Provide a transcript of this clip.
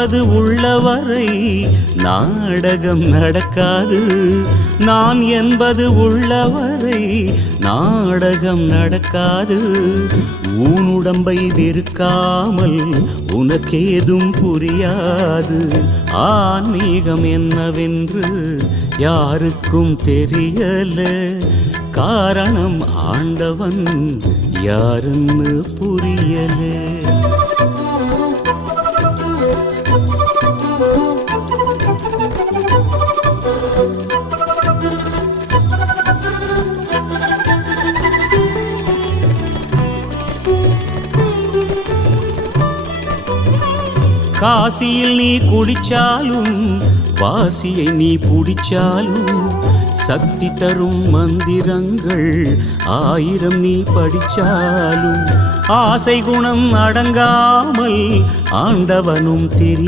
அது உள்ளவரை நாடகம் நடக்காது. நான் என்பது உள்ளவரை நாடகம் நடக்காது. ஊனுடம்பை வெறுக்காமல் உனக்கேதும் புரியாது. ஆன்மீகம் என்னவென்று யாருக்கும் தெரியல. காரணம் ஆண்டவன் யாருன்னு புரியல. காசியில் நீ குடிச்சாலும் வாசியை நீ புடிச்சாலும் சக்தி தரும் மந்திரங்கள் 1000 நீ படிச்சாலும் ஆசை குணம் அடங்காமல் ஆண்டவனும் தெரியும்.